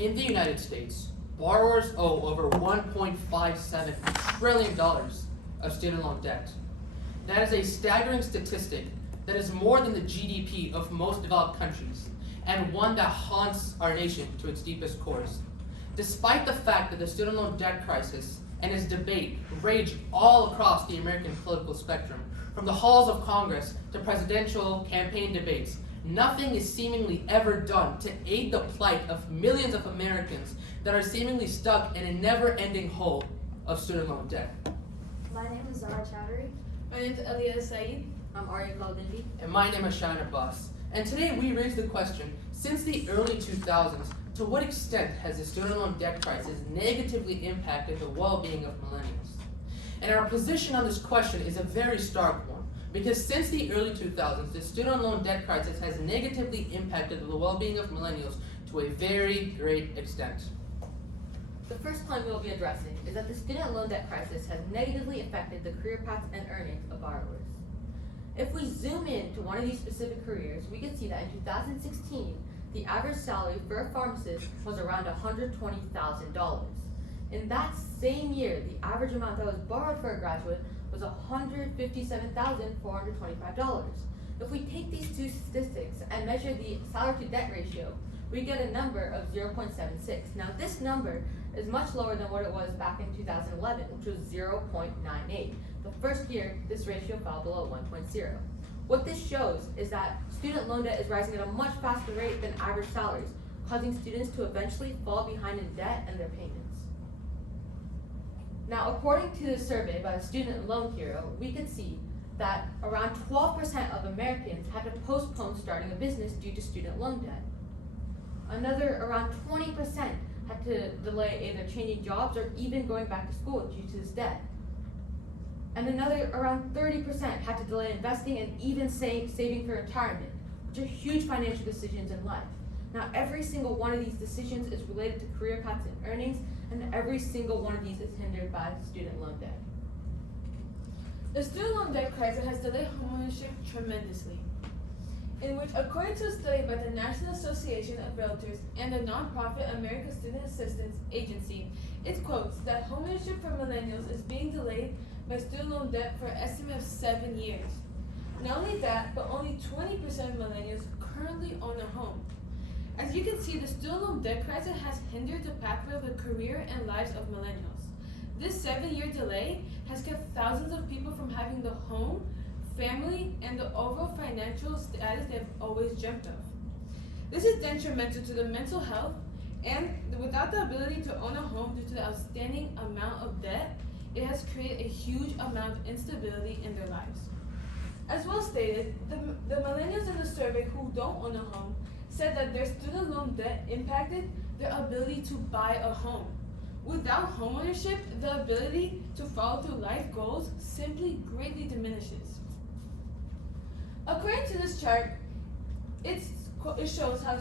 In the United States, borrowers owe over $1.57 trillion of student loan debt. That is a staggering statistic that is more than the GDP of most developed countries, and one that haunts our nation to its deepest cores. Despite the fact that the student loan debt crisis and its debate rage all across the American political spectrum, from the halls of Congress to presidential campaign debates, nothing is seemingly ever done to aid the plight of millions of Americans that are seemingly stuck in a never-ending hole of student loan debt. My name is Zara Chowdhury. My name is Aliyah Saeed. I'm Arya Kaldindi. And my name is Shana Abbas. And today we raise the question, since the early 2000s, to what extent has the student loan debt crisis negatively impacted the well-being of millennials? And our position on this question is a very stark one, because since the early 2000s, the student loan debt crisis has negatively impacted the well-being of millennials to a very great extent. The first point we will be addressing is that the student loan debt crisis has negatively affected the career paths and earnings of borrowers. If we zoom in to one of these specific careers, we can see that in 2016, the average salary for a pharmacist was around $120,000. In that same year, the average amount that was borrowed for a graduate was $157,425. If we take these two statistics and measure the salary to debt ratio, we get a number of 0.76. Now this number is much lower than what it was back in 2011, which was 0.98. The first year, this ratio fell below 1.0. What this shows is that student loan debt is rising at a much faster rate than average salaries, causing students to eventually fall behind in debt and their payments. Now, according to the survey by the Student Loan Hero, we could see that around 12% of Americans had to postpone starting a business due to student loan debt. Another around 20% had to delay either changing jobs or even going back to school due to this debt. And another around 30% had to delay investing and even saving for retirement, which are huge financial decisions in life. Now, every single one of these decisions is related to career paths and earnings, and every single one of these is hindered by student loan debt. The student loan debt crisis has delayed homeownership tremendously, in which, according to a study by the National Association of Realtors and the nonprofit American Student Assistance Agency, it quotes that homeownership for millennials is being delayed by student loan debt for an estimate of 7 years. Not only that, but only 20% of millennials currently own a home. As you can see, the student loan debt crisis has hindered the pathway of the career and lives of millennials. This 7-year delay has kept thousands of people from having the home, family, and the overall financial status they've always dreamt of. This is detrimental to their mental health, and without the ability to own a home due to the outstanding amount of debt, it has created a huge amount of instability in their lives. As well stated, the millennials in the survey who don't own a home said that their student loan debt impacted their ability to buy a home. Without homeownership, the ability to follow through life goals simply greatly diminishes. According to this chart, it shows how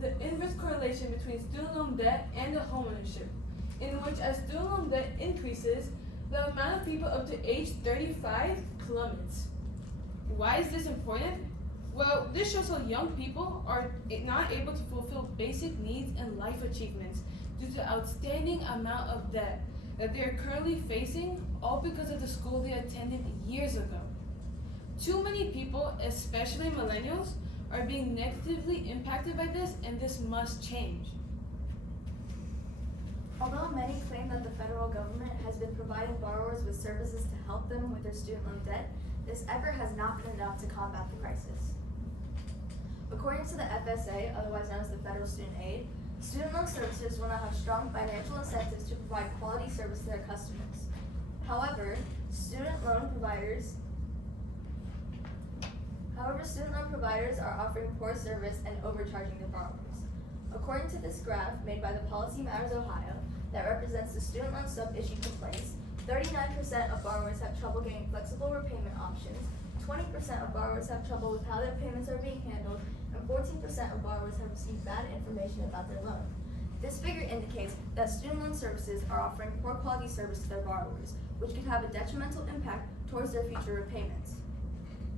the inverse correlation between student loan debt and the homeownership, in which as student loan debt increases, the amount of people up to age 35 plummets. Why is this important? Well, this shows how young people are not able to fulfill basic needs and life achievements due to the outstanding amount of debt that they are currently facing, all because of the school they attended years ago. Too many people, especially millennials, are being negatively impacted by this, and this must change. Although many claim that the federal government has been providing borrowers with services to help them with their student loan debt, this effort has not been enough to combat the crisis. According to the FSA, otherwise known as the Federal Student Aid, student loan services will not have strong financial incentives to provide quality service to their customers. However, student loan providers are offering poor service and overcharging their borrowers. According to this graph made by the Policy Matters Ohio that represents the student loan sub-issue complaints, 39% of borrowers have trouble getting flexible repayment options, 20% of borrowers have trouble with how their payments are being handled, and 14% of borrowers have received bad information about their loan. This figure indicates that student loan services are offering poor quality service to their borrowers, which could have a detrimental impact towards their future repayments.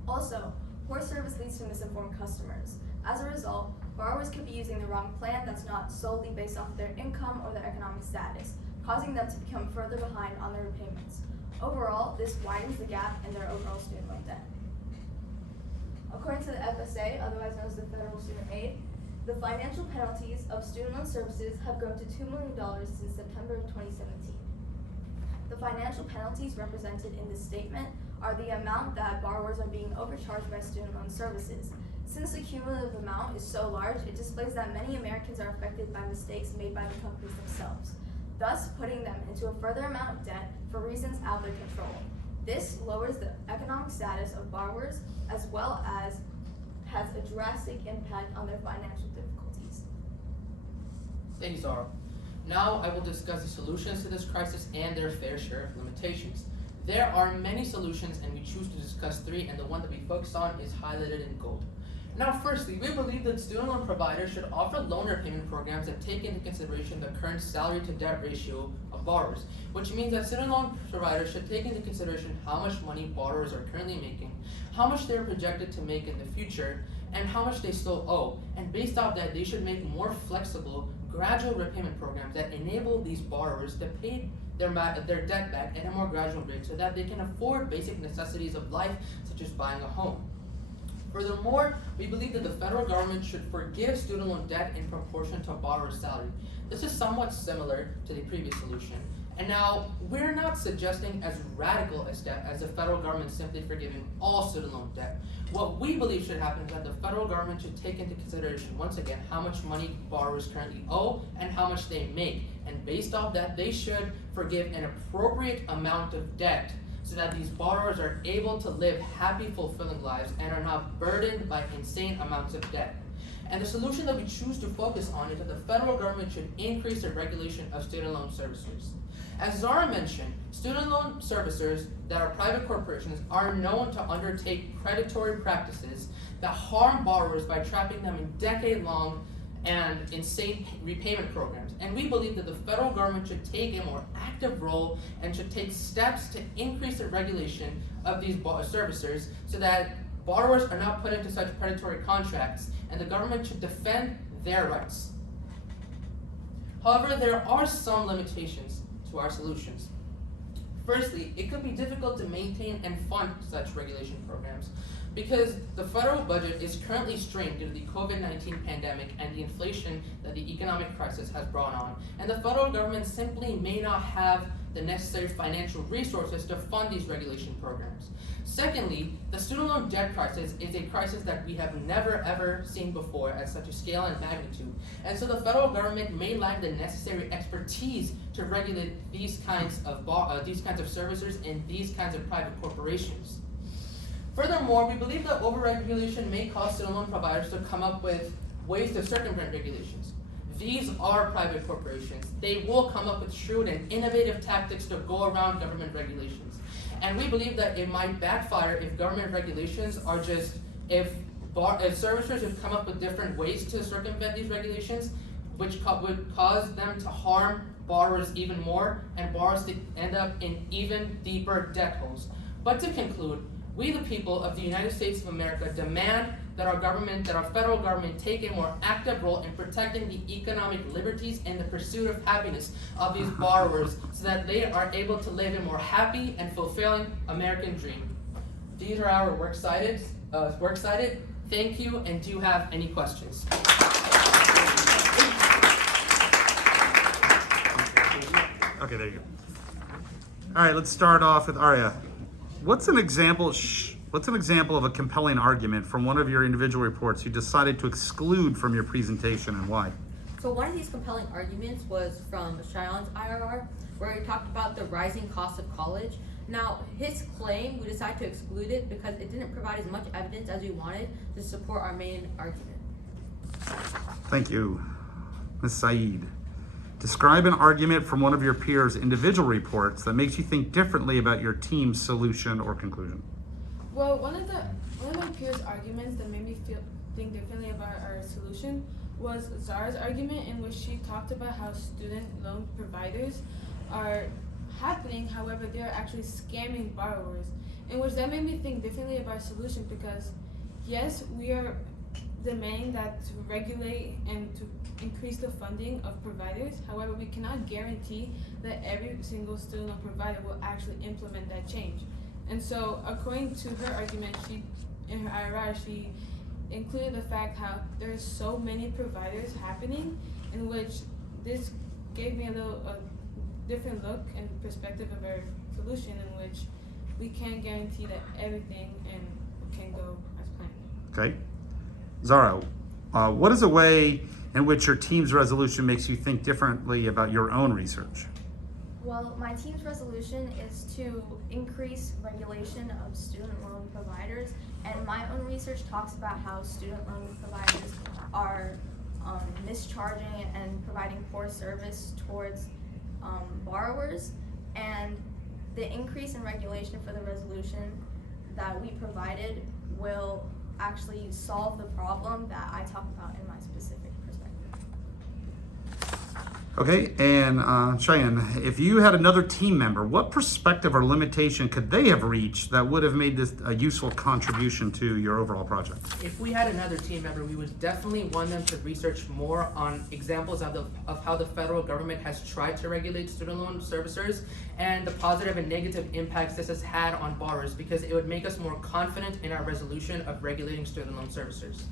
Also, poor service leads to misinformed customers. As a result, borrowers could be using the wrong plan that's not solely based off their income or their economic status, causing them to become further behind on their repayments. Overall, this widens the gap in their overall student loan debt. According to the FSA, otherwise known as the Federal Student Aid, the financial penalties of student loan services have grown to $2 million since September of 2017. The financial penalties represented in this statement are the amount that borrowers are being overcharged by student loan services. Since the cumulative amount is so large, it displays that many Americans are affected by mistakes made by the companies themselves, thus putting them into a further amount of debt for reasons out of their control. This lowers the economic status of borrowers as well as has a drastic impact on their financial difficulties. Thank you, Zara. Now I will discuss the solutions to this crisis and their fair share of limitations. There are many solutions and we choose to discuss 3, and the one that we focus on is highlighted in gold. Now firstly, we believe that student loan providers should offer loan repayment programs that take into consideration the current salary to debt ratio of borrowers, which means that student loan providers should take into consideration how much money borrowers are currently making, how much they are projected to make in the future, and how much they still owe. And based off that, they should make more flexible, gradual repayment programs that enable these borrowers to pay their debt back at a more gradual rate so that they can afford basic necessities of life, such as buying a home. Furthermore, we believe that the federal government should forgive student loan debt in proportion to a borrower's salary. This is somewhat similar to the previous solution. And now, we're not suggesting as radical a step as the federal government simply forgiving all student loan debt. What we believe should happen is that the federal government should take into consideration, once again, how much money borrowers currently owe and how much they make. And based off that, they should forgive an appropriate amount of debt so that these borrowers are able to live happy, fulfilling lives and are not burdened by insane amounts of debt. And the solution that we choose to focus on is that the federal government should increase the regulation of student loan servicers. As Zara mentioned, student loan servicers that are private corporations are known to undertake predatory practices that harm borrowers by trapping them in decade-long and insane repayment programs. And we believe that the federal government should take a more active role and should take steps to increase the regulation of these servicers so that borrowers are not put into such predatory contracts, and the government should defend their rights. However, there are some limitations to our solutions. Firstly, it could be difficult to maintain and fund such regulation programs because the federal budget is currently strained due to the COVID-19 pandemic and the inflation that the economic crisis has brought on, and the federal government simply may not have the necessary financial resources to fund these regulation programs. Secondly, the student loan debt crisis is a crisis that we have never ever seen before at such a scale and magnitude, and so the federal government may lack the necessary expertise to regulate these kinds of servicers and these kinds of private corporations. Furthermore, we believe that overregulation may cause student loan providers to come up with ways to circumvent regulations. These are private corporations. They will come up with shrewd and innovative tactics to go around government regulations. And we believe that it might backfire if government regulations are just, if servicers have come up with different ways to circumvent these regulations, which would cause them to harm borrowers even more and borrowers to end up in even deeper debt holes. But to conclude, we the people of the United States of America demand that our federal government take a more active role in protecting the economic liberties and the pursuit of happiness of these borrowers so that they are able to live a more happy and fulfilling American dream. These are our works cited. Thank you, and do you have any questions? Okay, there you go. All right, let's start off with Arya. What's an example of a compelling argument from one of your individual reports you decided to exclude from your presentation, and why? So one of these compelling arguments was from Cheyon's IRR, where he talked about the rising cost of college. Now, his claim, we decided to exclude it because it didn't provide as much evidence as we wanted to support our main argument. Thank you. Ms. Saeed, describe an argument from one of your peers' individual reports that makes you think differently about your team's solution or conclusion. Well, one of my peers' arguments that made me think differently about our solution was Zara's argument, in which she talked about how student loan providers are happening, however, they are actually scamming borrowers, in which that made me think differently about our solution because, yes, we are demanding that to regulate and to increase the funding of providers. However, we cannot guarantee that every single student loan provider will actually implement that change. And so, according to her argument, in her IRR, she included the fact how there are so many providers happening, in which this gave me a different look and perspective of our solution, in which we can't guarantee that everything can go as planned. Okay. Zara, what is a way in which your team's resolution makes you think differently about your own research? Well, my team's resolution is to increase regulation of student loan providers, and my own research talks about how student loan providers are mischarging and providing poor service towards borrowers, and the increase in regulation for the resolution that we provided will actually solve the problem that I talk about in my specific perspective. Okay, and Cheyenne, if you had another team member, what perspective or limitation could they have reached that would have made this a useful contribution to your overall project? If we had another team member, we would definitely want them to research more on examples of how the federal government has tried to regulate student loan servicers and the positive and negative impacts this has had on borrowers, because it would make us more confident in our resolution of regulating student loan servicers.